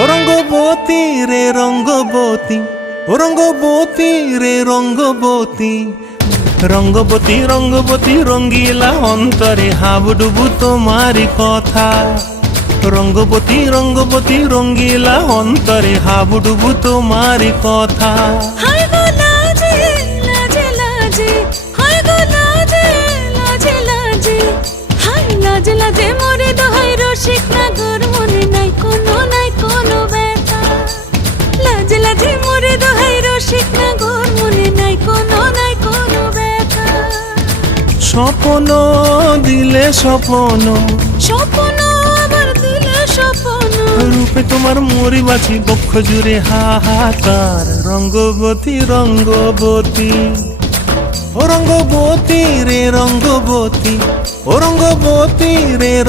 ও রঙ্গবতী রে রঙ্গবতী, ও রঙ্গবতী রে রঙ্গবতী, রঙ্গবতী রঙ্গবতী রঙ্গিলা অন্তরে হাবুডুবু তোমারি কথা। রঙ্গবতী রঙ্গবতী রঙ্গিলা অন্তরে হাবুডুবু তোমারি কথা। হায় গো লাজে লাজে লাজে, হায় গো লাজে লাজে লাজে, হায় লাজে লাজে মোরে দোহাই রসিক নাগর, মনে নাই কোনো ব্যথা। লাজে লাজে মোরে দোহাই রসিক নাগর, মনে নাই কোনো ব্যথা। স্বপ্ন দিলে স্বপ্ন, স্বপ্ন আবার দিলে স্বপ্ন, রূপে তোমার মরি বাছি বক্ষ জুড়ে হাহাকার। রঙ্গবতী রঙ্গবতী, ও রঙ্গবতী রে রঙ্গবতী, ও রঙ্গবতী রে